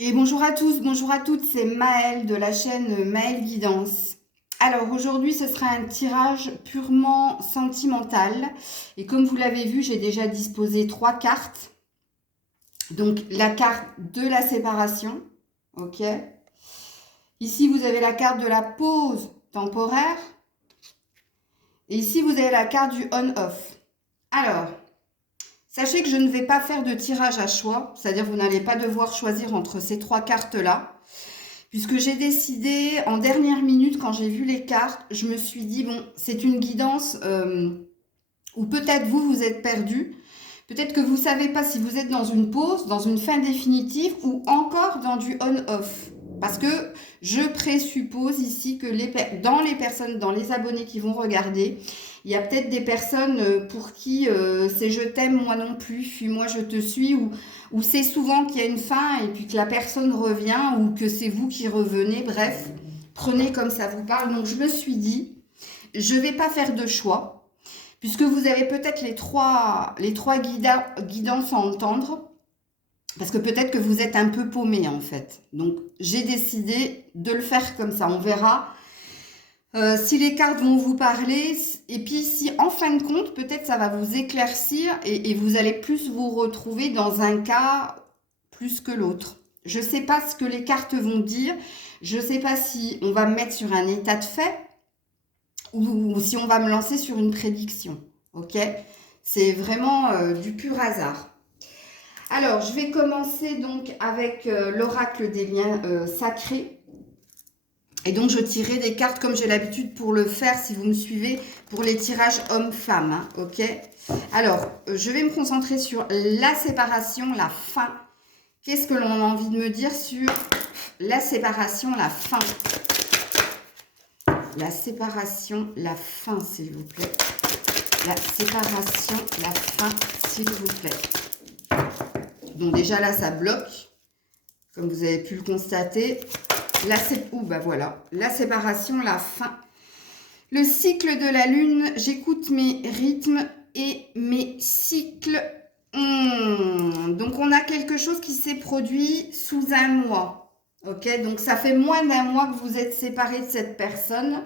Et bonjour à tous, bonjour à toutes, c'est Maëlle de la chaîne Maëlle Guidance. Alors aujourd'hui ce sera un tirage purement sentimental et comme vous l'avez vu j'ai déjà disposé trois cartes. Donc la carte de la séparation, ok. Ici vous avez la carte de la pause temporaire et ici vous avez la carte du on-off. Alors sachez que je ne vais pas faire de tirage à choix, c'est-à-dire vous n'allez pas devoir choisir entre ces trois cartes-là. Puisque j'ai décidé en dernière minute, quand j'ai vu les cartes, je me suis dit, bon, c'est une guidance où peut-être vous, vous êtes perdu. Peut-être que vous ne savez pas si vous êtes dans une pause, dans une fin définitive ou encore dans du on-off. Parce que je présuppose ici que dans les personnes, dans les abonnés qui vont regarder, il y a peut-être des personnes pour qui c'est je t'aime, moi non plus, fuis-moi, je te suis, ou c'est souvent qu'il y a une fin et puis que la personne revient ou que c'est vous qui revenez. Bref, prenez comme ça vous parle. Donc je me suis dit, je ne vais pas faire de choix puisque vous avez peut-être les trois guidances à entendre, parce que peut-être que vous êtes un peu paumé en fait. Donc j'ai décidé de le faire comme ça, on verra si les cartes vont vous parler, et puis si en fin de compte, peut-être ça va vous éclaircir et vous allez plus vous retrouver dans un cas plus que l'autre. Je ne sais pas ce que les cartes vont dire, je ne sais pas si on va me mettre sur un état de fait, ou si on va me lancer sur une prédiction. Ok? C'est vraiment du pur hasard. Alors, je vais commencer donc avec l'oracle des liens sacrés. Et donc, je tirerai des cartes comme j'ai l'habitude pour le faire, si vous me suivez, pour les tirages hommes-femmes. Hein, ok? Alors, je vais me concentrer sur la séparation, la fin. Qu'est-ce que l'on a envie de me dire sur la séparation, la fin? La séparation, la fin, s'il vous plaît. La séparation, la fin, s'il vous plaît. Donc déjà là, ça bloque, comme vous avez pu le constater. Voilà, la séparation, la fin. Le cycle de la lune, j'écoute mes rythmes et mes cycles. Donc on a quelque chose qui s'est produit sous un mois. Ok, donc ça fait moins d'un mois que vous êtes séparés de cette personne,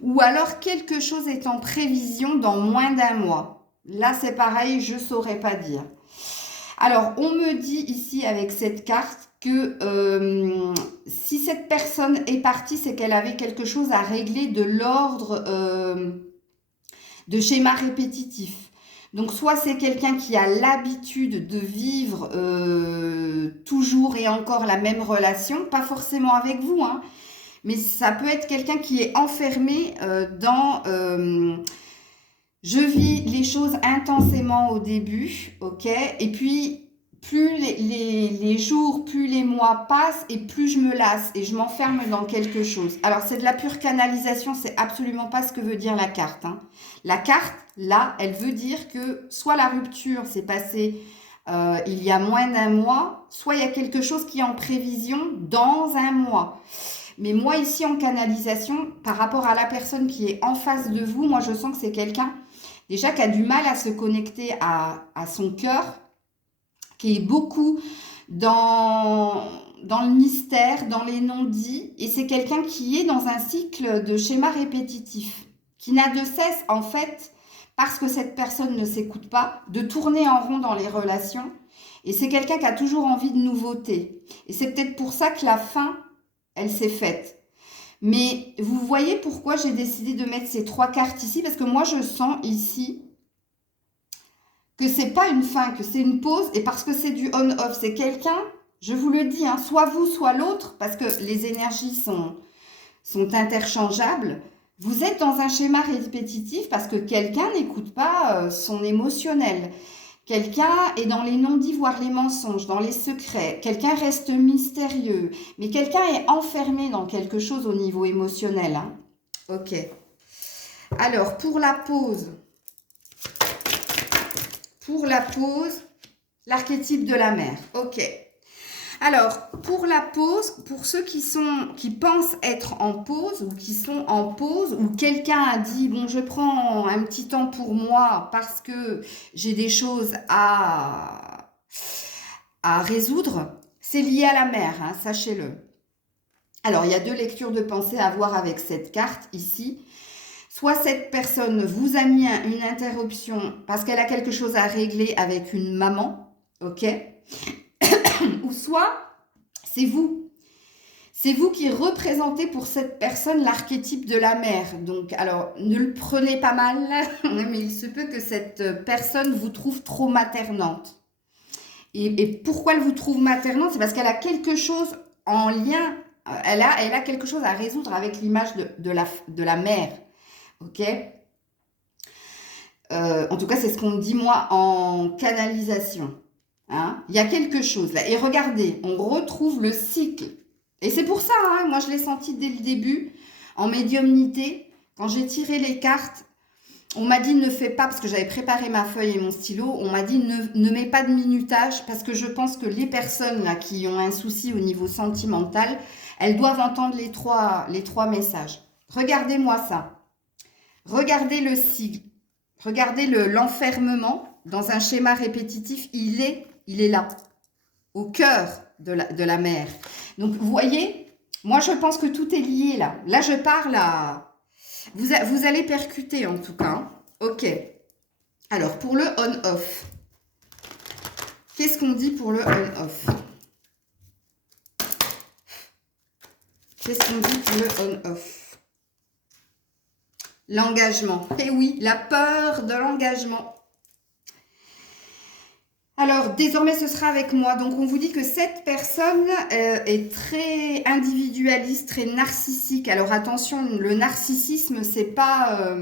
ou alors quelque chose est en prévision dans moins d'un mois. Là c'est pareil, je ne saurais pas dire. Alors on me dit ici avec cette carte que si cette personne est partie, c'est qu'elle avait quelque chose à régler de l'ordre de schéma répétitif. Donc soit c'est quelqu'un qui a l'habitude de vivre toujours et encore la même relation, pas forcément avec vous, hein, mais ça peut être quelqu'un qui est enfermé dans je vis les choses intensément au début, ok, et puis plus les jours, plus les mois passent et plus je me lasse et je m'enferme dans quelque chose. Alors c'est de la pure canalisation, c'est absolument pas ce que veut dire la carte. Hein. La carte, là, elle veut dire que soit la rupture s'est passée il y a moins d'un mois, soit il y a quelque chose qui est en prévision dans un mois. Mais moi ici en canalisation, par rapport à la personne qui est en face de vous, moi je sens que c'est quelqu'un déjà qui a du mal à se connecter à son cœur, qui est beaucoup dans le mystère, dans les non-dits, et c'est quelqu'un qui est dans un cycle de schéma répétitif, qui n'a de cesse, en fait, parce que cette personne ne s'écoute pas, de tourner en rond dans les relations, et c'est quelqu'un qui a toujours envie de nouveauté. Et c'est peut-être pour ça que la fin, elle s'est faite. Mais vous voyez pourquoi j'ai décidé de mettre ces trois cartes ici, parce que moi je sens ici que c'est pas une fin, que c'est une pause, et parce que c'est du on-off, c'est quelqu'un, je vous le dis, hein, soit vous, soit l'autre, parce que les énergies sont interchangeables. Vous êtes dans un schéma répétitif parce que quelqu'un n'écoute pas son émotionnel. Quelqu'un est dans les non-dits, voire les mensonges, dans les secrets. Quelqu'un reste mystérieux, mais quelqu'un est enfermé dans quelque chose au niveau émotionnel. Hein. Ok. Alors, pour la pause, l'archétype de la mère. Ok. Alors, pour la pause, pour ceux qui pensent être en pause ou qui sont en pause, ou quelqu'un a dit, bon, je prends un petit temps pour moi parce que j'ai des choses à résoudre, C'est lié à la mère, hein, sachez-le. Alors, il y a deux lectures de pensée à voir avec cette carte ici. Soit cette personne vous a mis une interruption parce qu'elle a quelque chose à régler avec une maman, ok? Ou soit c'est vous. C'est vous qui représentez pour cette personne l'archétype de la mère. Donc, alors, ne le prenez pas mal, mais il se peut que cette personne vous trouve trop maternante. Et pourquoi elle vous trouve maternante? C'est parce qu'elle a quelque chose en lien, elle a quelque chose à résoudre avec l'image de la mère. Ok? En tout cas, c'est ce qu'on me dit, moi, en canalisation. Hein? Il y a quelque chose là. Et regardez, on retrouve le cycle. Et c'est pour ça, hein, moi, je l'ai senti dès le début, en médiumnité. Quand j'ai tiré les cartes, on m'a dit ne fais pas, parce que j'avais préparé ma feuille et mon stylo, on m'a dit ne mets pas de minutage, parce que je pense que les personnes là, qui ont un souci au niveau sentimental, elles doivent entendre les trois messages. Regardez-moi ça. Regardez le sigle, regardez l'enfermement dans un schéma répétitif, il est là, au cœur de la mer. Donc, vous voyez, moi, je pense que tout est lié là. Là, je parle à... Vous allez percuter en tout cas. Hein. Ok. Alors, pour le on-off, qu'est-ce qu'on dit pour le on-off? Qu'est-ce qu'on dit pour le on-off? L'engagement. Et oui, la peur de l'engagement. Alors, désormais, ce sera avec moi. Donc, on vous dit que cette personne est très individualiste, très narcissique. Alors, attention, le narcissisme, c'est pas...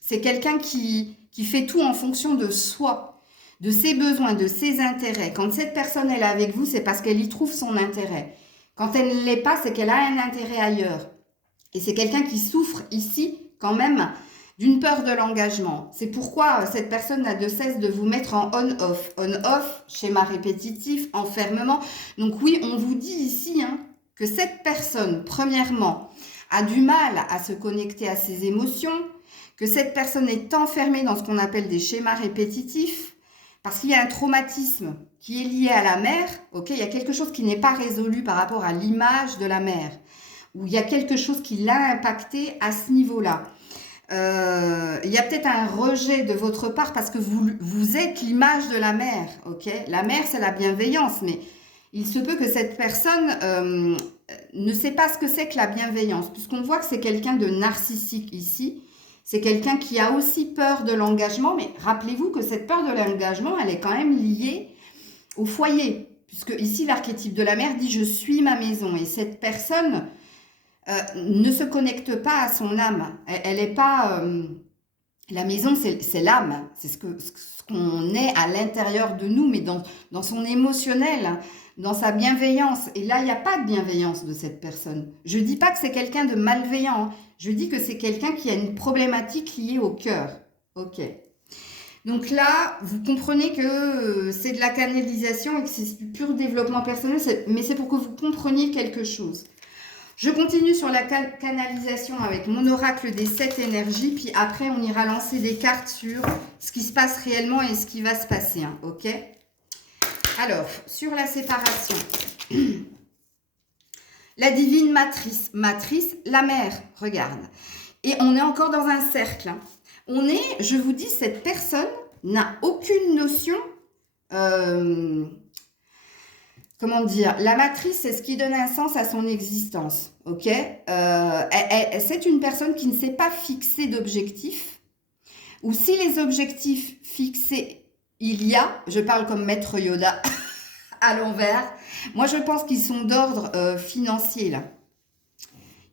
c'est quelqu'un qui fait tout en fonction de soi, de ses besoins, de ses intérêts. Quand cette personne elle est avec vous, c'est parce qu'elle y trouve son intérêt. Quand elle ne l'est pas, c'est qu'elle a un intérêt ailleurs. Et c'est quelqu'un qui souffre ici quand même d'une peur de l'engagement. C'est pourquoi cette personne n'a de cesse de vous mettre en on-off. On-off, schéma répétitif, enfermement. Donc oui, on vous dit ici hein, que cette personne, premièrement, a du mal à se connecter à ses émotions, que cette personne est enfermée dans ce qu'on appelle des schémas répétitifs, parce qu'il y a un traumatisme qui est lié à la mère. Ok, il y a quelque chose qui n'est pas résolu par rapport à l'image de la mère, ou il y a quelque chose qui l'a impacté à ce niveau-là. Il y a peut-être un rejet de votre part parce que vous êtes l'image de la mère, ok? La mère, c'est la bienveillance, mais il se peut que cette personne ne sait pas ce que c'est que la bienveillance, puisqu'on voit que c'est quelqu'un de narcissique ici. C'est quelqu'un qui a aussi peur de l'engagement, mais rappelez-vous que cette peur de l'engagement, elle est quand même liée au foyer, puisque ici, l'archétype de la mère dit « je suis ma maison ». Et cette personne... ne se connecte pas à son âme. Elle n'est pas... la maison, c'est l'âme. C'est ce qu'on est à l'intérieur de nous, mais dans son émotionnel, dans sa bienveillance. Et là, il n'y a pas de bienveillance de cette personne. Je ne dis pas que c'est quelqu'un de malveillant. Hein. Je dis que c'est quelqu'un qui a une problématique liée au cœur. Ok. Donc là, vous comprenez que c'est de la canalisation et que c'est du pur développement personnel, mais c'est pour que vous compreniez quelque chose. Je continue sur la canalisation avec mon oracle des 7 énergies, puis après on ira lancer des cartes sur ce qui se passe réellement et ce qui va se passer, hein, ok? Alors, sur la séparation, la divine matrice, la mère, regarde. Et on est encore dans un cercle. Hein. On est, je vous dis, cette personne n'a aucune notion... comment dire, la matrice, c'est ce qui donne un sens à son existence, ok? C'est une personne qui ne sait pas fixer d'objectifs, ou si les objectifs fixés, il y a, je parle comme Maître Yoda à l'envers, moi je pense qu'ils sont d'ordre financier, là.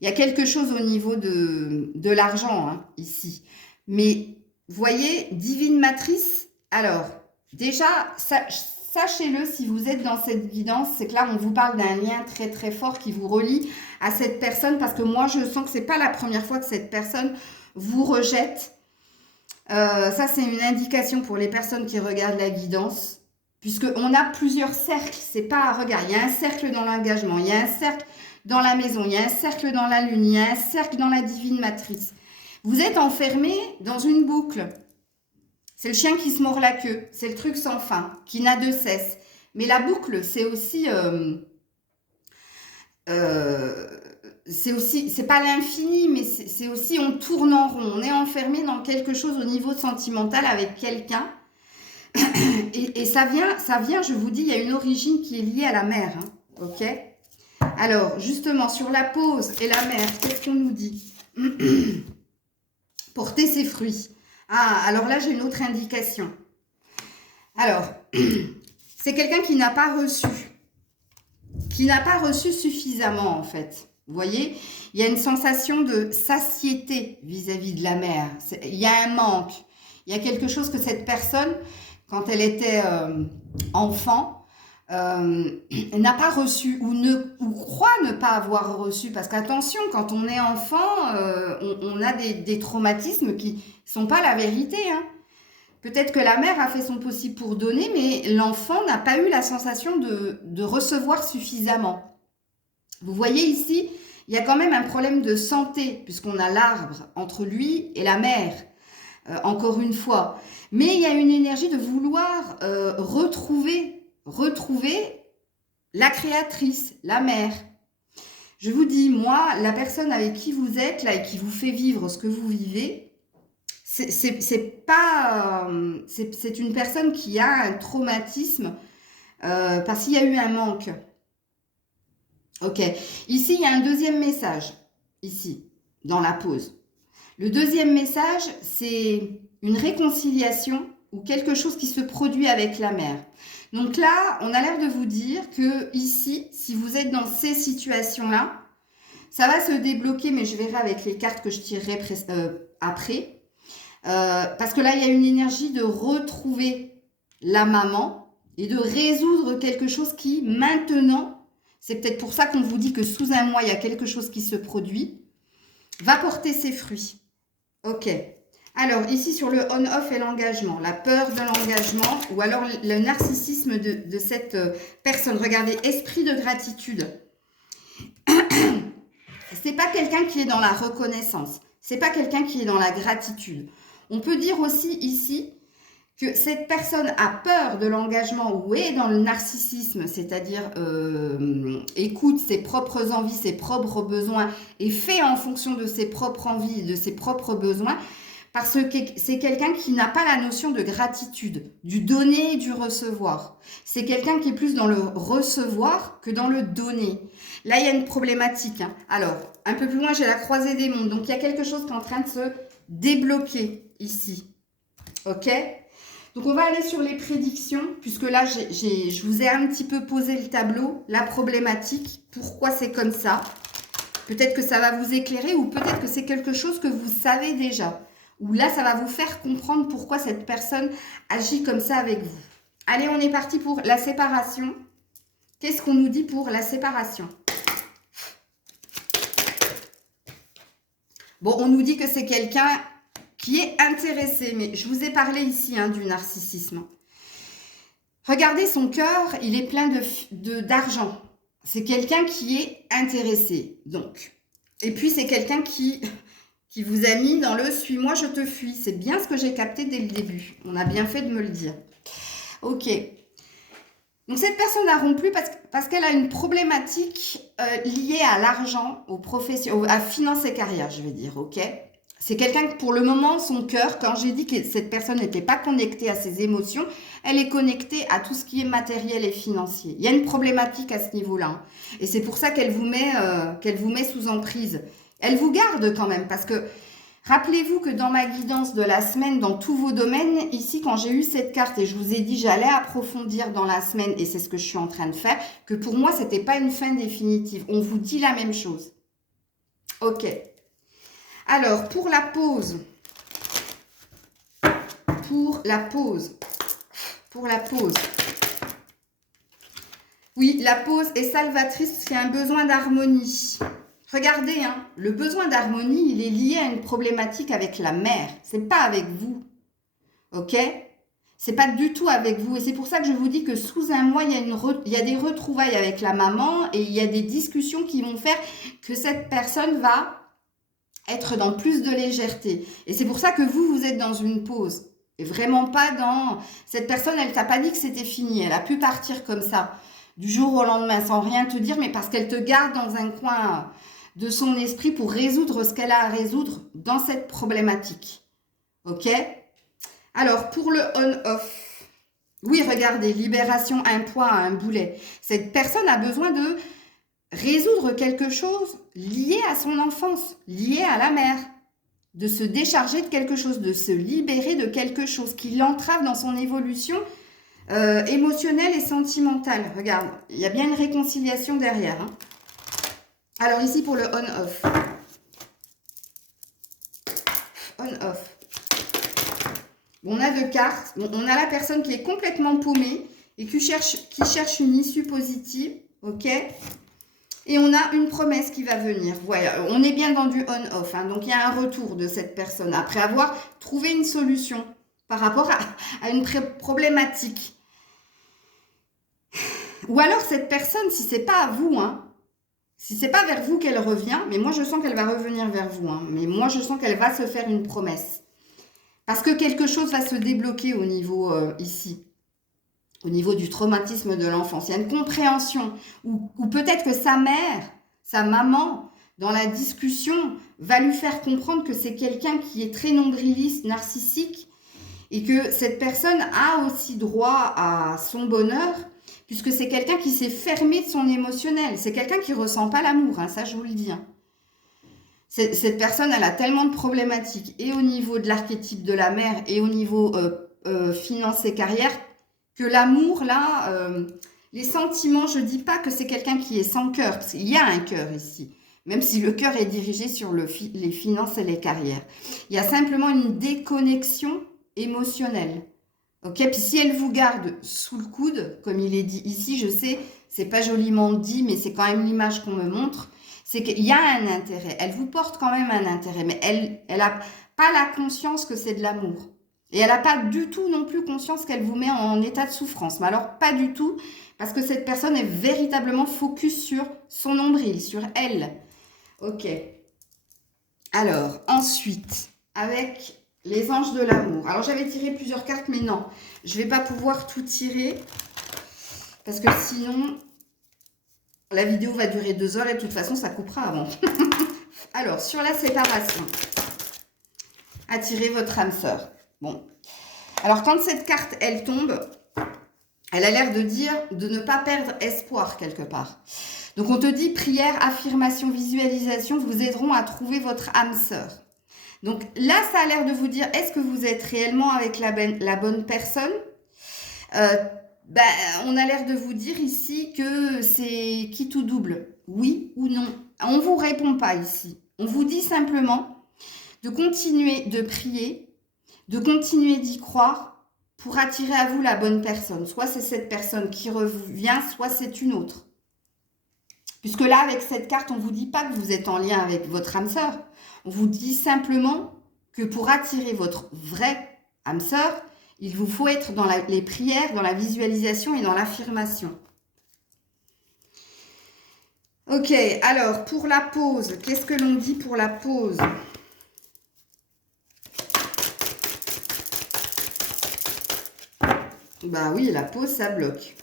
Il y a quelque chose au niveau de l'argent, hein, ici. Mais, vous voyez, divine matrice, alors, déjà, ça... Sachez-le, si vous êtes dans cette guidance, c'est que là, on vous parle d'un lien très très fort qui vous relie à cette personne, parce que moi, je sens que c'est pas la première fois que cette personne vous rejette. Ça, c'est une indication pour les personnes qui regardent la guidance, puisqu'on a plusieurs cercles. C'est pas, regarde, il y a un cercle dans l'engagement, il y a un cercle dans la maison, il y a un cercle dans la lune, il y a un cercle dans la divine matrice. Vous êtes enfermé dans une boucle. C'est le chien qui se mord la queue, c'est le truc sans fin, qui n'a de cesse. Mais la boucle, c'est pas l'infini, mais c'est aussi on tourne en rond. On est enfermé dans quelque chose au niveau sentimental avec quelqu'un. Et ça vient, je vous dis, il y a une origine qui est liée à la mer. Hein, ok? Alors, justement, sur la pause et la mer, qu'est-ce qu'on nous dit? Porter ses fruits. Ah, alors là, j'ai une autre indication. Alors, c'est quelqu'un qui n'a pas reçu. Qui n'a pas reçu suffisamment, en fait. Vous voyez, il y a une sensation de satiété vis-à-vis de la mer. Il y a un manque. Il y a quelque chose que cette personne, quand elle était enfant, n'a pas reçu ou croit ne pas avoir reçu. Parce qu'attention, quand on est enfant, on a des traumatismes qui ne sont pas la vérité. Hein. Peut-être que la mère a fait son possible pour donner, mais l'enfant n'a pas eu la sensation de recevoir suffisamment. Vous voyez ici, il y a quand même un problème de santé, puisqu'on a l'arbre entre lui et la mère, encore une fois. Mais il y a une énergie de vouloir retrouver la créatrice, la mère. Je vous dis, moi, la personne avec qui vous êtes, là, et qui vous fait vivre ce que vous vivez, c'est une personne qui a un traumatisme parce qu'il y a eu un manque. Ok. Ici, il y a un deuxième message. Ici, dans la pause. Le deuxième message, c'est une réconciliation ou quelque chose qui se produit avec la mère. Donc là, on a l'air de vous dire que ici, si vous êtes dans ces situations-là, ça va se débloquer, mais je verrai avec les cartes que je tirerai après. Parce que là, il y a une énergie de retrouver la maman et de résoudre quelque chose qui, maintenant, c'est peut-être pour ça qu'on vous dit que sous un mois, il y a quelque chose qui se produit, va porter ses fruits. Ok. Alors, ici, sur le on-off et l'engagement, la peur de l'engagement ou alors le narcissisme de cette personne. Regardez, esprit de gratitude. C'est pas quelqu'un qui est dans la reconnaissance. C'est pas quelqu'un qui est dans la gratitude. On peut dire aussi ici que cette personne a peur de l'engagement ou est dans le narcissisme, c'est-à-dire écoute ses propres envies, ses propres besoins et fait en fonction de ses propres envies et de ses propres besoins, parce que c'est quelqu'un qui n'a pas la notion de gratitude, du donner et du recevoir. C'est quelqu'un qui est plus dans le recevoir que dans le donner. Là, il y a une problématique. Hein. Alors, un peu plus loin, j'ai la croisée des mondes. Donc, il y a quelque chose qui est en train de se débloquer ici. Ok ? Donc, on va aller sur les prédictions, puisque là, je vous ai un petit peu posé le tableau, la problématique, pourquoi c'est comme ça. Peut-être que ça va vous éclairer ou peut-être que c'est quelque chose que vous savez déjà. Ou là, ça va vous faire comprendre pourquoi cette personne agit comme ça avec vous. Allez, on est parti pour la séparation. Qu'est-ce qu'on nous dit pour la séparation? Bon, on nous dit que c'est quelqu'un qui est intéressé, mais je vous ai parlé ici du narcissisme. Regardez son cœur, il est plein d'argent. C'est quelqu'un qui est intéressé, donc. Et puis, c'est quelqu'un qui vous a mis dans le « suis-moi, je te fuis ». C'est bien ce que j'ai capté dès le début. On a bien fait de me le dire. Ok. Donc, cette personne a rompu parce qu'elle a une problématique liée à l'argent, à finance et carrière, je vais dire, ok. C'est quelqu'un que, pour le moment, son cœur, quand j'ai dit que cette personne n'était pas connectée à ses émotions, elle est connectée à tout ce qui est matériel et financier. Il y a une problématique à ce niveau-là. Hein. Et c'est pour ça qu'elle vous met sous emprise. Elle vous garde quand même, parce que rappelez-vous que dans ma guidance de la semaine, dans tous vos domaines, ici, quand j'ai eu cette carte et je vous ai dit j'allais approfondir dans la semaine, et c'est ce que je suis en train de faire, que pour moi, ce n'était pas une fin définitive. On vous dit la même chose. Ok. Alors, pour la pause. Oui, la pause est salvatrice, c'est un besoin d'harmonie. Regardez, le besoin d'harmonie, il est lié à une problématique avec la mère. C'est pas avec vous. Ok? C'est pas du tout avec vous. Et c'est pour ça que je vous dis que sous un mois, il y a des retrouvailles avec la maman et il y a des discussions qui vont faire que cette personne va être dans plus de légèreté. Et c'est pour ça que vous êtes dans une pause. Et vraiment pas dans... Cette personne, elle t'a pas dit que c'était fini. Elle a pu partir comme ça, du jour au lendemain, sans rien te dire, mais parce qu'elle te garde dans un coin de son esprit pour résoudre ce qu'elle a à résoudre dans cette problématique. Ok? Alors, pour le on-off, oui, regardez, libération, un poids, un boulet. Cette personne a besoin de résoudre quelque chose lié à son enfance, lié à la mère. De se décharger de quelque chose, de se libérer de quelque chose qui l'entrave dans son évolution émotionnelle et sentimentale. Regarde, il y a bien une réconciliation derrière. Hein. Alors ici pour le on-off. On-off. On a deux cartes. On a la personne qui est complètement paumée et qui cherche une issue positive. Ok ? Et on a une promesse qui va venir. Voilà, on est bien dans du on-off. Hein, donc, il y a un retour de cette personne après avoir trouvé une solution par rapport à une problématique. Ou alors, cette personne, si c'est pas à vous, hein, si c'est pas vers vous qu'elle revient, mais moi, je sens qu'elle va revenir vers vous. Hein, mais moi, je sens qu'elle va se faire une promesse. Parce que quelque chose va se débloquer au niveau ici. Au niveau du traumatisme de l'enfance. Il y a une compréhension ou peut-être que sa mère, sa maman, dans la discussion, va lui faire comprendre que c'est quelqu'un qui est très nombriliste, narcissique et que cette personne a aussi droit à son bonheur puisque c'est quelqu'un qui s'est fermé de son émotionnel. C'est quelqu'un qui ne ressent pas l'amour, hein, ça je vous le dis. Hein. Cette personne, elle a tellement de problématiques et au niveau de l'archétype de la mère et au niveau finance et carrière que l'amour, là, les sentiments, je ne dis pas que c'est quelqu'un qui est sans cœur, parce qu'il y a un cœur ici, même si le cœur est dirigé sur les finances et les carrières. Il y a simplement une déconnexion émotionnelle. Ok, puis si elle vous garde sous le coude, comme il est dit ici, je sais, c'est pas joliment dit, mais c'est quand même l'image qu'on me montre, c'est qu'il y a un intérêt. Elle vous porte quand même un intérêt, mais elle n'a pas la conscience que c'est de l'amour. Et elle n'a pas du tout non plus conscience qu'elle vous met en état de souffrance. Mais alors, pas du tout, parce que cette personne est véritablement focus sur son nombril, sur elle. Ok. Alors, ensuite, avec les anges de l'amour. Alors, j'avais tiré plusieurs cartes, mais non. Je ne vais pas pouvoir tout tirer, parce que sinon, la vidéo va durer 2 heures et de toute façon, ça coupera avant. Alors, sur la séparation, attirez votre âme sœur. Bon, alors quand cette carte, elle tombe, elle a l'air de dire de ne pas perdre espoir quelque part. Donc on te dit prière, affirmation, visualisation vous aideront à trouver votre âme sœur. Donc là, ça a l'air de vous dire, est-ce que vous êtes réellement avec la bonne personne on a l'air de vous dire ici que c'est quitte ou double, oui ou non. On ne vous répond pas ici. On vous dit simplement de continuer de prier, de continuer d'y croire pour attirer à vous la bonne personne. Soit c'est cette personne qui revient, soit c'est une autre. Puisque là, avec cette carte, on ne vous dit pas que vous êtes en lien avec votre âme sœur. On vous dit simplement que pour attirer votre vraie âme sœur, il vous faut être dans les prières, dans la visualisation et dans l'affirmation. Ok, alors pour la pause, qu'est-ce que l'on dit pour la pause ? Bah oui, la pause, ça bloque.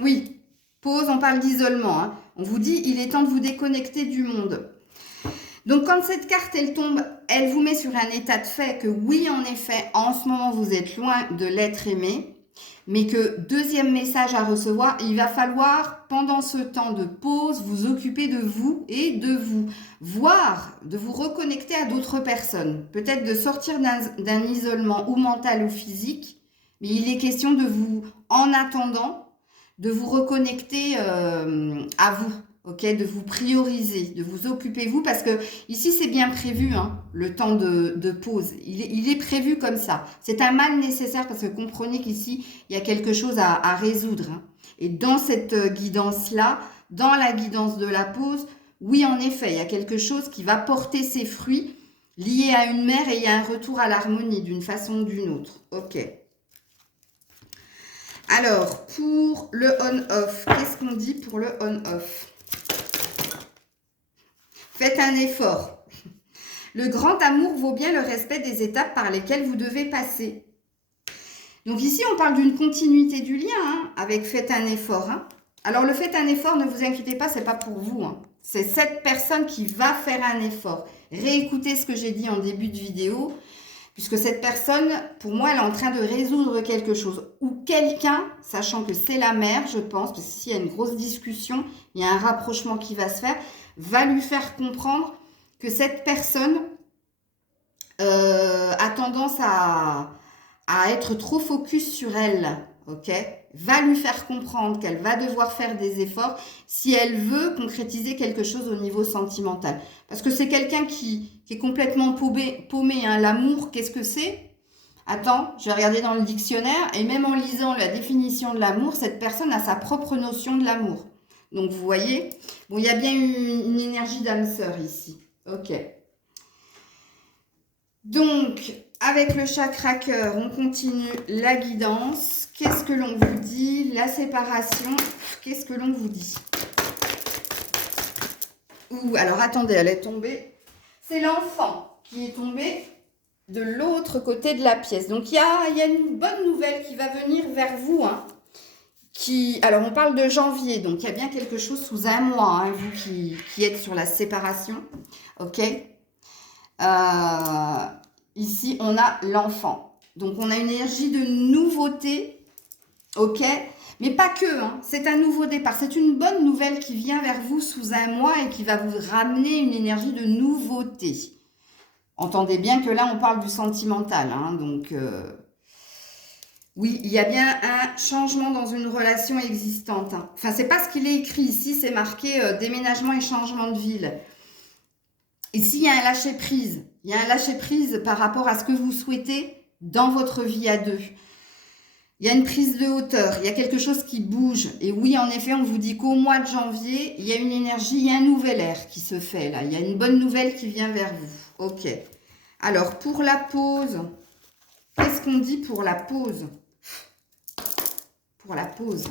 Oui, pause, on parle d'isolement. Hein. On vous dit, il est temps de vous déconnecter du monde. Donc, quand cette carte, elle tombe, elle vous met sur un état de fait que oui, en effet, en ce moment, vous êtes loin de l'être aimé. Mais que, deuxième message à recevoir, il va falloir, pendant ce temps de pause, vous occuper de vous et de vous, voire de vous reconnecter à d'autres personnes. Peut-être de sortir d'un isolement ou mental ou physique, mais il est question de vous, en attendant, de vous reconnecter à vous. Ok, de vous prioriser, de vous occuper vous, parce que ici c'est bien prévu, hein, le temps de pause. Il est prévu comme ça. C'est un mal nécessaire parce que comprenez qu'ici il y a quelque chose à résoudre. Hein. Et dans cette guidance-là, dans la guidance de la pause, oui en effet, il y a quelque chose qui va porter ses fruits liés à une mère et il y a un retour à l'harmonie d'une façon ou d'une autre. Ok. Alors, pour le on-off, qu'est-ce qu'on dit pour le on-off ? Faites un effort. Le grand amour vaut bien le respect des étapes par lesquelles vous devez passer. Donc ici, on parle d'une continuité du lien, hein, avec faites un effort. Hein. Alors le faites un effort, ne vous inquiétez pas, c'est pas pour vous. Hein. C'est cette personne qui va faire un effort. Réécoutez ce que j'ai dit en début de vidéo, puisque cette personne, pour moi, elle est en train de résoudre quelque chose. Ou quelqu'un, sachant que c'est la mère, je pense, parce que s'il y a une grosse discussion, il y a un rapprochement qui va se faire, va lui faire comprendre que cette personne a tendance à être trop focus sur elle, ok? Va lui faire comprendre qu'elle va devoir faire des efforts si elle veut concrétiser quelque chose au niveau sentimental. Parce que c'est quelqu'un qui est complètement paumé, hein. L'amour, qu'est-ce que c'est? Attends, je vais regarder dans le dictionnaire, et même en lisant la définition de l'amour, cette personne a sa propre notion de l'amour. Donc, vous voyez, bon, il y a bien une énergie d'âme sœur ici. Ok. Donc, avec le chakra cœur, on continue la guidance. Qu'est-ce que l'on vous dit? La séparation, qu'est-ce que l'on vous dit? Ouh, alors attendez, elle est tombée. C'est l'enfant qui est tombé de l'autre côté de la pièce. Donc, il y a une bonne nouvelle qui va venir vers vous. Hein, alors, on parle de janvier, donc il y a bien quelque chose sous un mois, hein, vous qui êtes sur la séparation. Ok. Ici, on a l'enfant. Donc, on a une énergie de nouveauté, ok? Mais pas que, hein, c'est un nouveau départ. C'est une bonne nouvelle qui vient vers vous sous un mois et qui va vous ramener une énergie de nouveauté. Entendez bien que là, on parle du sentimental. Hein, donc, oui, il y a bien un changement dans une relation existante. Hein. Enfin, c'est pas ce qu'il est écrit ici, c'est marqué déménagement et changement de ville. Ici, il y a un lâcher-prise. Il y a un lâcher-prise par rapport à ce que vous souhaitez dans votre vie à deux. Il y a une prise de hauteur. Il y a quelque chose qui bouge. Et oui, en effet, on vous dit qu'au mois de janvier, il y a une énergie, il y a un nouvel air qui se fait là. Il y a une bonne nouvelle qui vient vers vous. Ok. Alors, pour la pause, qu'est-ce qu'on dit pour la pause? Pour la pause.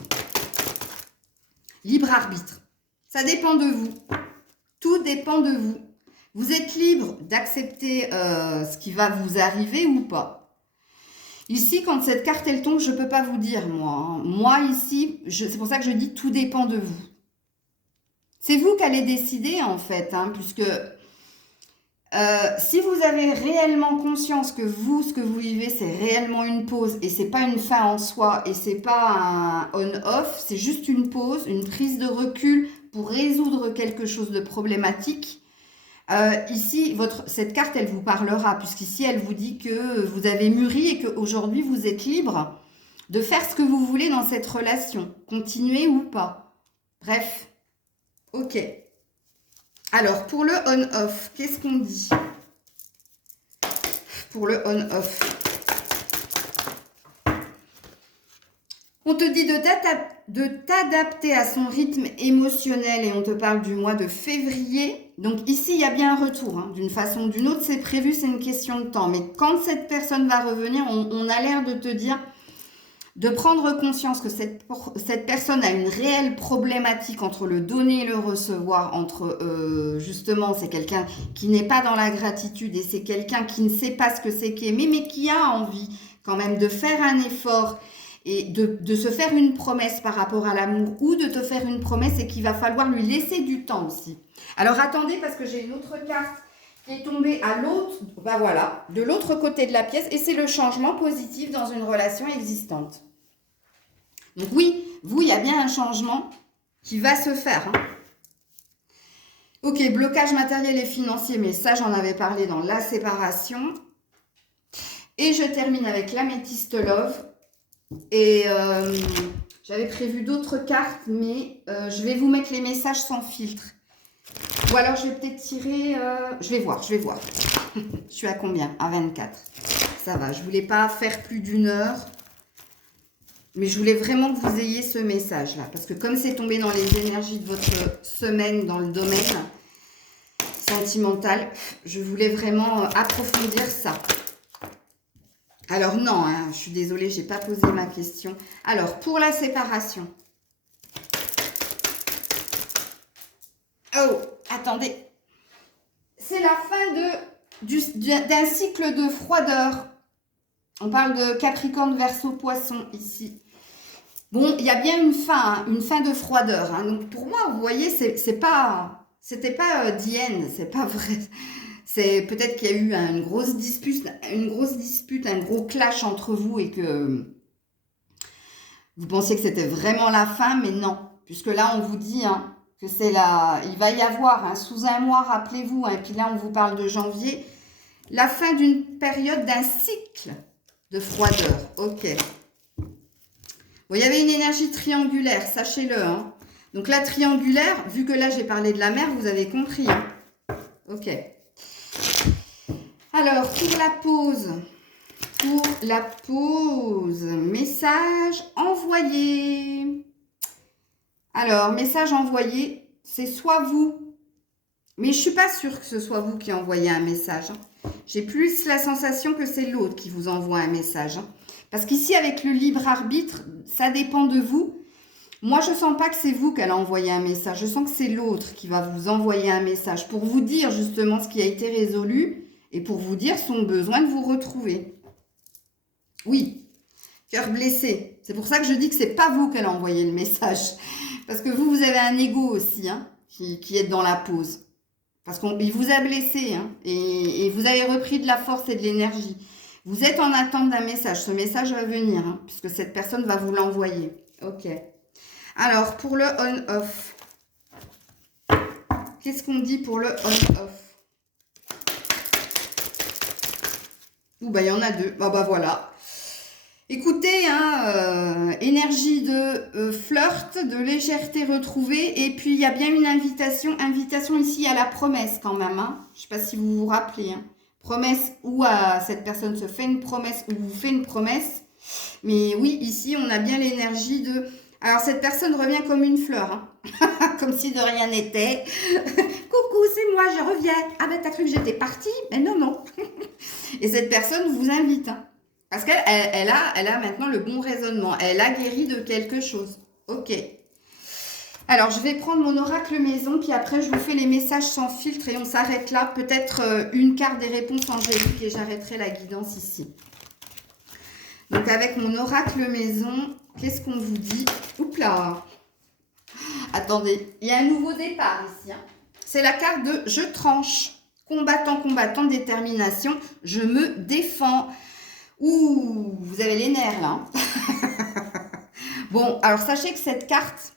Libre arbitre. Ça dépend de vous. Tout dépend de vous. Vous êtes libre d'accepter ce qui va vous arriver ou pas. Ici, quand cette carte, elle tombe, je ne peux pas vous dire, moi. Hein. Moi, ici, c'est pour ça que je dis tout dépend de vous. C'est vous qui allez décider, en fait, hein, puisque si vous avez réellement conscience que vous, ce que vous vivez, c'est réellement une pause et c'est pas une fin en soi et c'est pas un on-off, c'est juste une pause, une prise de recul pour résoudre quelque chose de problématique. Ici, cette carte, elle vous parlera, puisqu'ici, elle vous dit que vous avez mûri et qu'aujourd'hui, vous êtes libre de faire ce que vous voulez dans cette relation. Continuer ou pas. Bref. Ok. Alors, pour le on-off, qu'est-ce qu'on dit? Pour le on-off. On te dit de t'adapter à son rythme émotionnel et on te parle du mois de février. Donc ici, il y a bien un retour. Hein. D'une façon ou d'une autre, c'est prévu, c'est une question de temps. Mais quand cette personne va revenir, on a l'air de te dire de prendre conscience que cette personne a une réelle problématique entre le donner et le recevoir, entre justement, c'est quelqu'un qui n'est pas dans la gratitude et c'est quelqu'un qui ne sait pas ce que c'est qu'aimer, mais qui a envie quand même de faire un effort et de se faire une promesse par rapport à l'amour ou de te faire une promesse et qu'il va falloir lui laisser du temps aussi. Alors attendez parce que j'ai une autre carte qui est tombée à l'autre, ben voilà, de l'autre côté de la pièce et c'est le changement positif dans une relation existante. Donc oui, vous, il y a bien un changement qui va se faire. Hein. Ok, blocage matériel et financier, mais ça j'en avais parlé dans la séparation. Et je termine avec l'améthyste love. Et j'avais prévu d'autres cartes, mais je vais vous mettre les messages sans filtre. Ou alors je vais peut-être tirer... je vais voir. Je suis à combien? À 24. Ça va, je ne voulais pas faire plus d'1 heure. Mais je voulais vraiment que vous ayez ce message-là. Parce que comme c'est tombé dans les énergies de votre semaine dans le domaine sentimental, je voulais vraiment approfondir ça. Alors non, hein, je suis désolée, je n'ai pas posé ma question. Alors, pour la séparation. Oh, attendez. C'est la fin de d'un cycle de froideur. On parle de Capricorne, Verseau, Poisson ici. Bon, il y a bien une fin de froideur. Hein. Donc pour moi, vous voyez, c'était pas the end, c'est pas vrai. C'est peut-être qu'il y a eu une grosse dispute, un gros clash entre vous et que vous pensiez que c'était vraiment la fin, mais non. Puisque là, on vous dit hein, que c'est là, il va y avoir, hein, sous un mois, rappelez-vous, hein, et puis là, on vous parle de janvier, la fin d'une période, d'un cycle de froideur. Ok. Bon, il y avait une énergie triangulaire, sachez-le. Hein. Donc la triangulaire, vu que là, j'ai parlé de la mer, vous avez compris. Hein. Ok. Alors, pour la pause, message envoyé. Alors, message envoyé, c'est soit vous, mais je ne suis pas sûre que ce soit vous qui envoyez un message. Hein. J'ai plus la sensation que c'est l'autre qui vous envoie un message. Hein. Parce qu'ici, avec le libre arbitre, ça dépend de vous. Moi, je ne sens pas que c'est vous qu'elle a envoyé un message. Je sens que c'est l'autre qui va vous envoyer un message pour vous dire justement ce qui a été résolu et pour vous dire son besoin de vous retrouver. Oui, cœur blessé. C'est pour ça que je dis que c'est pas vous qu'elle a envoyé le message. Parce que vous avez un ego aussi hein, qui est dans la pause. Parce qu'il vous a blessé hein, et vous avez repris de la force et de l'énergie. Vous êtes en attente d'un message. Ce message va venir hein, puisque cette personne va vous l'envoyer. Ok. Alors, pour le on-off. Qu'est-ce qu'on dit pour le on-off? Ouh, bah, il y en a deux. Bah, voilà. Écoutez, hein, énergie de flirt, de légèreté retrouvée. Et puis, il y a bien une invitation ici à la promesse quand même. Hein. Je ne sais pas si vous vous rappelez. Hein. Promesse où cette personne se fait une promesse ou vous fait une promesse. Mais oui, ici, on a bien l'énergie de... Alors, cette personne revient comme une fleur. Hein. Comme si de rien n'était. Coucou, c'est moi, je reviens. Ah ben, t'as cru que j'étais partie? Mais non, non. Et cette personne vous invite. Hein. Parce qu'elle a maintenant le bon raisonnement. Elle a guéri de quelque chose. Ok. Alors, je vais prendre mon oracle maison, puis après, je vous fais les messages sans filtre et on s'arrête là. Peut-être une carte des réponses angéliques et j'arrêterai la guidance ici. Donc, avec mon oracle maison, qu'est-ce qu'on vous dit? Oups là! Attendez, il y a un nouveau départ ici. Hein. C'est la carte de « Je tranche ». Combattant, combattant, détermination. Je me défends. Ouh, vous avez les nerfs là. Bon, alors sachez que cette carte,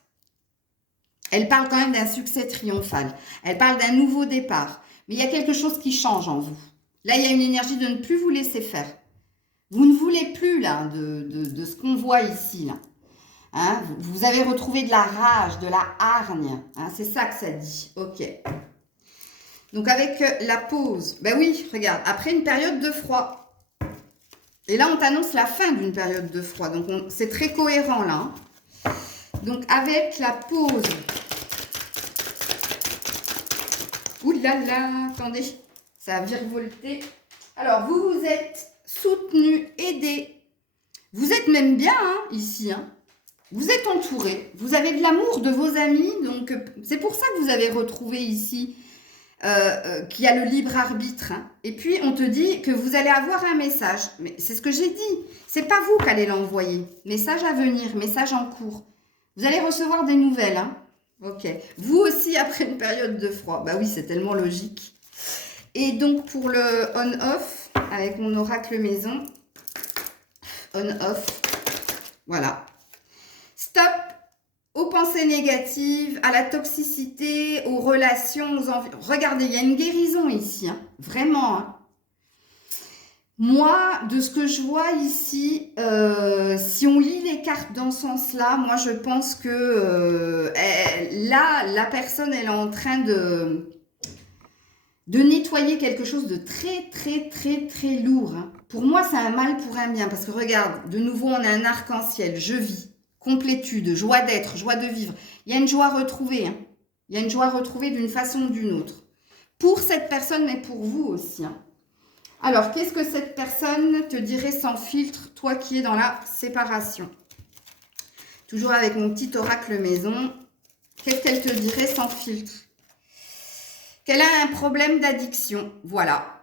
elle parle quand même d'un succès triomphal. Elle parle d'un nouveau départ. Mais il y a quelque chose qui change en vous. Là, il y a une énergie de ne plus vous laisser faire. Vous ne voulez plus là de ce qu'on voit ici. Là. Hein, vous avez retrouvé de la rage, de la hargne. Hein, c'est ça que ça dit. Ok. Donc avec la pause. Ben oui, regarde, après une période de froid. Et là, on t'annonce la fin d'une période de froid. Donc, c'est très cohérent, là. Hein. Donc, avec la pause. Ouh là là, attendez. Ça a virevolté. Alors, vous vous êtes soutenu, aidé. Vous êtes même bien, hein, ici. Hein. Vous êtes entouré. Vous avez de l'amour de vos amis. Donc, c'est pour ça que vous avez retrouvé ici... qui a le libre arbitre. Hein. Et puis, on te dit que vous allez avoir un message. Mais c'est ce que j'ai dit. C'est pas vous qui allez l'envoyer. Message à venir, message en cours. Vous allez recevoir des nouvelles. Hein. Ok. Vous aussi, après une période de froid. Bah oui, c'est tellement logique. Et donc, pour le on-off, avec mon oracle maison, on-off, voilà. Stop aux pensées négatives, à la toxicité, aux relations, aux envies. Regardez, il y a une guérison ici, hein, vraiment. Hein. Moi, de ce que je vois ici, si on lit les cartes dans ce sens-là, moi je pense que là, la personne, elle est en train de nettoyer quelque chose de très lourd. Hein. Pour moi, c'est un mal pour un bien, parce que regarde, de nouveau, on a un arc-en-ciel, je vis. Complétude, joie d'être, joie de vivre. Il y a une joie retrouvée. Hein. Il y a une joie retrouvée d'une façon ou d'une autre. Pour cette personne, mais pour vous aussi. Hein. Alors, qu'est-ce que cette personne te dirait sans filtre, toi qui es dans la séparation? Toujours avec mon petit oracle maison. Qu'est-ce qu'elle te dirait sans filtre? Qu'elle a un problème d'addiction. Voilà.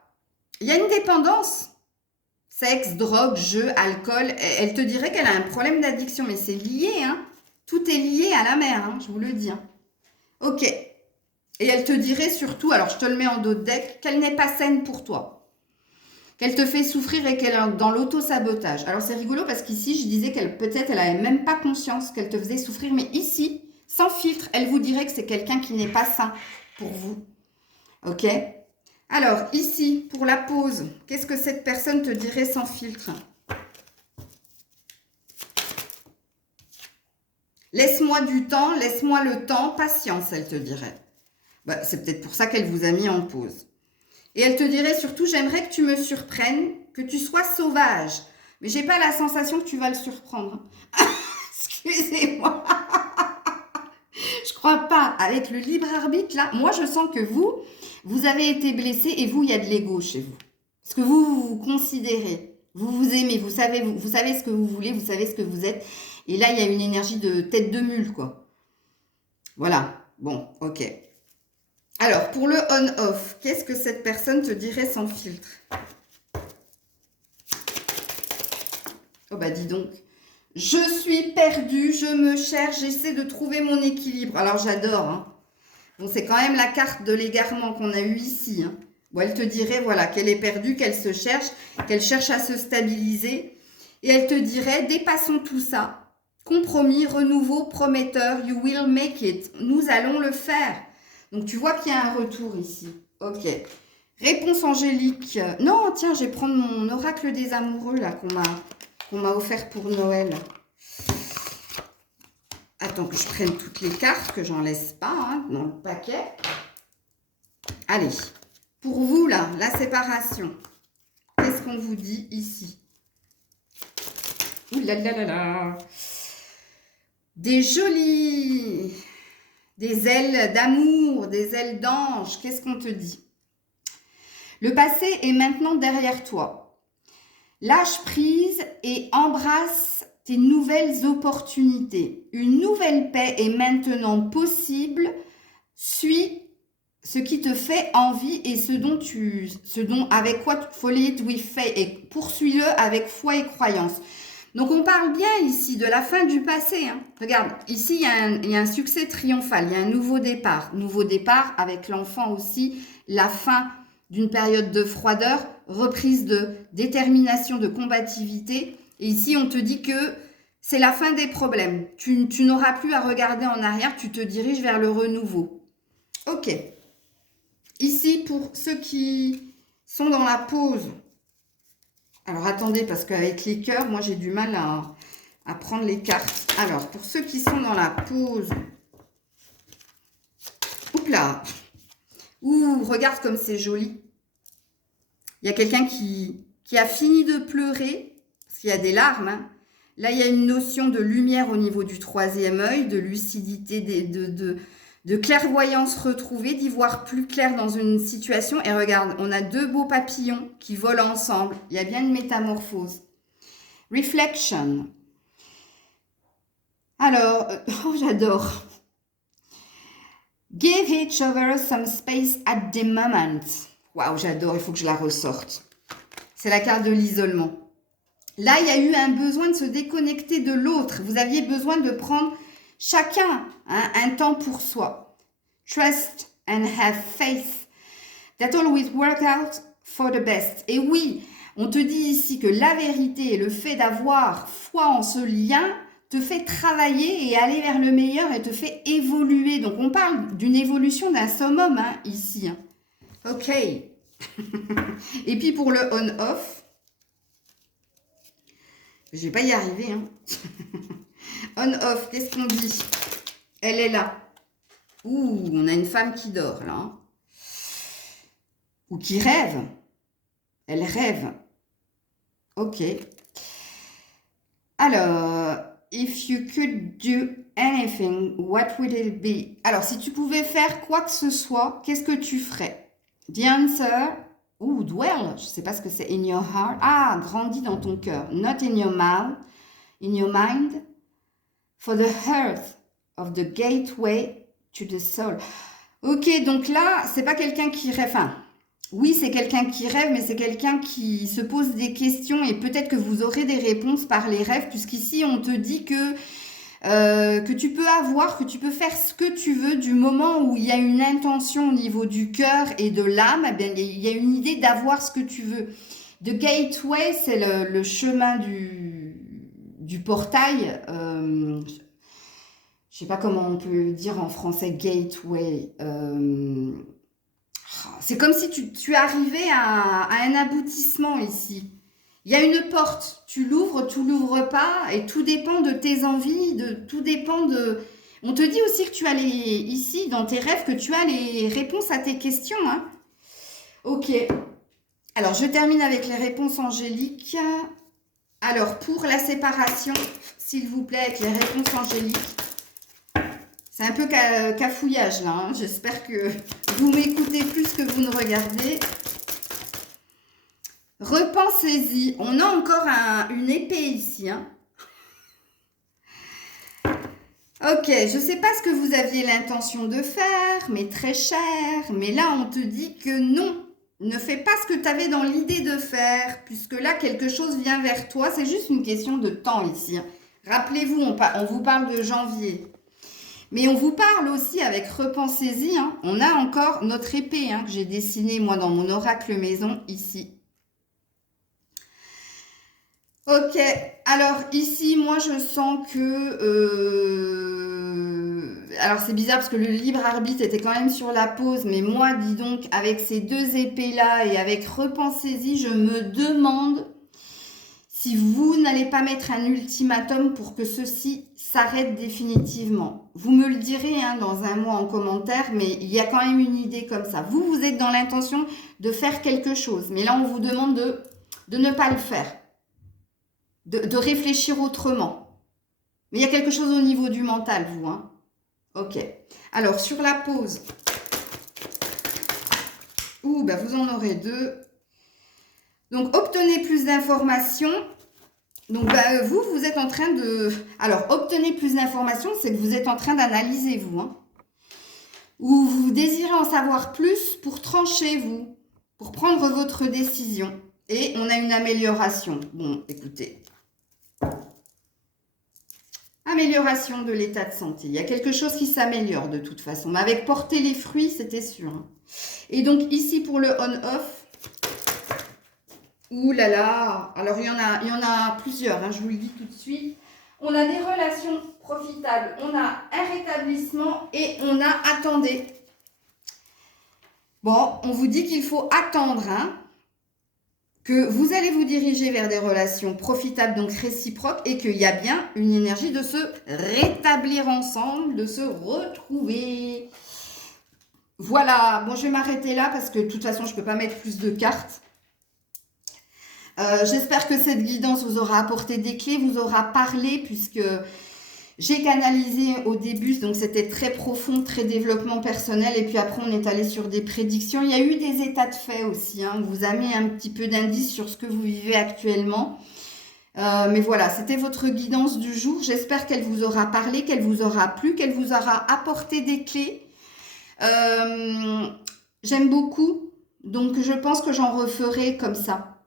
Il y a une dépendance. Sexe, drogue, jeu, alcool. Elle te dirait qu'elle a un problème d'addiction, mais c'est lié, hein. Tout est lié à la mère, hein, je vous le dis. Hein. Ok. Et elle te dirait surtout, alors je te le mets en dos de deck, qu'elle n'est pas saine pour toi. Qu'elle te fait souffrir et qu'elle est dans l'auto-sabotage. Alors c'est rigolo parce qu'ici, je disais qu'elle peut-être, elle n'avait même pas conscience qu'elle te faisait souffrir. Mais ici, sans filtre, elle vous dirait que c'est quelqu'un qui n'est pas sain pour vous. Ok? Alors ici, pour la pause, qu'est-ce que cette personne te dirait sans filtre? Laisse-moi du temps, laisse-moi le temps, patience, elle te dirait. Bah, c'est peut-être pour ça qu'elle vous a mis en pause. Et elle te dirait surtout, j'aimerais que tu me surprennes, que tu sois sauvage. Mais j'ai pas la sensation que tu vas le surprendre. Excusez-moi. Je crois pas. Avec le libre arbitre, là, moi, je sens que vous avez été blessé et vous, il y a de l'ego chez vous. Parce que vous vous considérez, vous vous aimez, vous savez ce que vous voulez, vous savez ce que vous êtes. Et là, il y a une énergie de tête de mule, quoi. Voilà. Bon, ok. Alors, pour le on-off, qu'est-ce que cette personne te dirait sans filtre? Oh bah dis donc. Je suis perdue, je me cherche, j'essaie de trouver mon équilibre. Alors j'adore. Hein. Bon, c'est quand même la carte de l'égarement qu'on a eue ici. Hein. Bon, elle te dirait voilà, qu'elle est perdue, qu'elle se cherche, qu'elle cherche à se stabiliser. Et elle te dirait, dépassons tout ça. Compromis, renouveau, prometteur, you will make it. Nous allons le faire. Donc, tu vois qu'il y a un retour ici. Ok. Réponse angélique. Non, tiens, je vais prendre mon oracle des amoureux, là, qu'on m'a offert pour Noël. Attends que je prenne toutes les cartes, que j'en laisse pas hein, dans le paquet. Allez. Pour vous, là, la séparation. Qu'est-ce qu'on vous dit ici? Ouh là là là là. Des jolies... Des ailes d'amour, des ailes d'ange. Qu'est-ce qu'on te dit? Le passé est maintenant derrière toi. Lâche prise et embrasse tes nouvelles opportunités. Une nouvelle paix est maintenant possible. Suis ce qui te fait envie et ce dont avec quoi follow it with faith et poursuis-le avec foi et croyance. Donc, on parle bien ici de la fin du passé. Hein. Regarde, ici, il y a un succès triomphal, il y a un nouveau départ. Nouveau départ avec l'enfant aussi, la fin d'une période de froideur, reprise de détermination, de combativité. Et ici, on te dit que c'est la fin des problèmes. Tu n'auras plus à regarder en arrière, tu te diriges vers le renouveau. Ok. Ici, pour ceux qui sont dans la pause... Alors, attendez, parce qu'avec les cœurs, moi, j'ai du mal à prendre les cartes. Alors, pour ceux qui sont dans la pause... Oups là! Ouh, regarde comme c'est joli. Il y a quelqu'un qui a fini de pleurer, parce qu'il y a des larmes. Hein. Là, il y a une notion de lumière au niveau du troisième œil, de lucidité, de clairvoyance retrouvée, d'y voir plus clair dans une situation. Et regarde, on a deux beaux papillons qui volent ensemble. Il y a bien une métamorphose. Reflection. Alors, oh, j'adore. Give each other some space at the moment. Waouh, j'adore, il faut que je la ressorte. C'est la carte de l'isolement. Là, il y a eu un besoin de se déconnecter de l'autre. Vous aviez besoin de prendre chacun un temps pour soi. Trust and have faith that always work out for the best. Et oui, on te dit ici que la vérité et le fait d'avoir foi en ce lien te fait travailler et aller vers le meilleur et te fait évoluer. Donc, on parle d'une évolution d'un summum hein, ici. Hein. Ok. Et puis, pour le on-off, je vais pas y arriver. Hein. On-off, qu'est-ce qu'on dit? Elle est là. Ouh, on a une femme qui dort, là. Hein. Ou qui rêve. Elle rêve. Ok. Alors, if you could do anything, what would it be? Alors, si tu pouvais faire quoi que ce soit, qu'est-ce que tu ferais? The answer, dwell, je ne sais pas ce que c'est, in your heart. Ah, grandis dans ton cœur. Not in your mouth, in your mind. For the hearth of the gateway to the soul. Ok, donc là, c'est pas quelqu'un qui rêve. Enfin, Oui, c'est quelqu'un qui rêve, mais c'est quelqu'un qui se pose des questions et peut-être que vous aurez des réponses par les rêves, puisqu'ici on te dit que tu peux avoir, que tu peux faire ce que tu veux du moment où il y a une intention au niveau du cœur et de l'âme, eh bien, il y a une idée d'avoir ce que tu veux. The gateway, c'est le chemin du portail. Je sais pas comment on peut dire en français gateway. C'est comme si tu arrivais à un aboutissement ici. Il y a une porte, tu l'ouvres pas, et tout dépend de tes envies, tout dépend de... On te dit aussi que tu as ici, dans tes rêves, que tu as les réponses à tes questions, hein. Ok. Alors, je termine avec les réponses angéliques. Alors, pour la séparation, s'il vous plaît, avec les réponses angéliques. C'est un peu cafouillage, là, hein. J'espère que vous m'écoutez plus que vous ne regardez. Repensez-y. On a encore une épée ici, hein. Ok, je ne sais pas ce que vous aviez l'intention de faire, mais très cher. Mais là, on te dit que non. Ne fais pas ce que tu avais dans l'idée de faire, puisque là, quelque chose vient vers toi. C'est juste une question de temps ici, hein. Rappelez-vous, on vous parle de janvier. Mais on vous parle aussi avec repensez-y, hein. On a encore notre épée, hein, que j'ai dessinée moi dans mon oracle maison ici. Ok, alors ici, moi je sens que... alors c'est bizarre parce que le libre arbitre était quand même sur la pause, mais moi, dis donc, avec ces deux épées-là et avec repensez-y, je me demande si vous n'allez pas mettre un ultimatum pour que ceci s'arrête définitivement. Vous me le direz, hein, dans un mois en commentaire, mais il y a quand même une idée comme ça. Vous êtes dans l'intention de faire quelque chose, mais là on vous demande de ne pas le faire. De réfléchir autrement. Mais il y a quelque chose au niveau du mental, vous, hein. Ok. Alors, sur la pause, bah, vous en aurez deux. Donc, obtenez plus d'informations. Donc, bah, vous êtes en train de... Alors, obtenez plus d'informations, c'est que vous êtes en train d'analyser, vous, hein. Ou vous désirez en savoir plus pour trancher, vous. Pour prendre votre décision. Et on a une amélioration. Bon, écoutez... Amélioration de l'état de santé. Il y a quelque chose qui s'améliore de toute façon. Mais avec porter les fruits, c'était sûr, hein. Et donc ici pour le on-off. Ouh là là. Alors il y en a plusieurs, hein, je vous le dis tout de suite. On a des relations profitables. On a un rétablissement et on a attendez. Bon, on vous dit qu'il faut attendre, hein, que vous allez vous diriger vers des relations profitables, donc réciproques, et qu'il y a bien une énergie de se rétablir ensemble, de se retrouver. Voilà, bon, je vais m'arrêter là parce que de toute façon, je ne peux pas mettre plus de cartes. J'espère que cette guidance vous aura apporté des clés, vous aura parlé, puisque j'ai canalisé au début, donc c'était très profond, très développement personnel, et puis après on est allé sur des prédictions. Il y a eu des états de fait aussi, hein. On vous a mis un petit peu d'indices sur ce que vous vivez actuellement. Mais voilà, c'était votre guidance du jour. J'espère qu'elle vous aura parlé, qu'elle vous aura plu, qu'elle vous aura apporté des clés. J'aime beaucoup, donc je pense que j'en referai comme ça,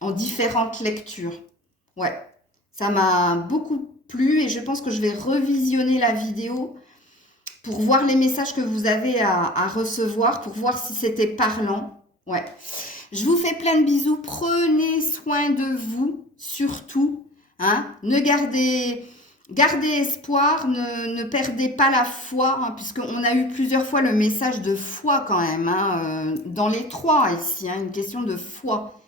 en différentes lectures. Ouais, ça m'a beaucoup plu et je pense que je vais revisionner la vidéo pour voir les messages que vous avez à recevoir, pour voir si c'était parlant. Ouais. Je vous fais plein de bisous. Prenez soin de vous, surtout, hein. Gardez espoir, ne perdez pas la foi, hein, puisqu'on a eu plusieurs fois le message de foi quand même, hein, dans les trois ici, hein, une question de foi.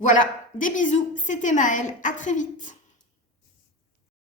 Voilà, des bisous, c'était Maëlle, à très vite.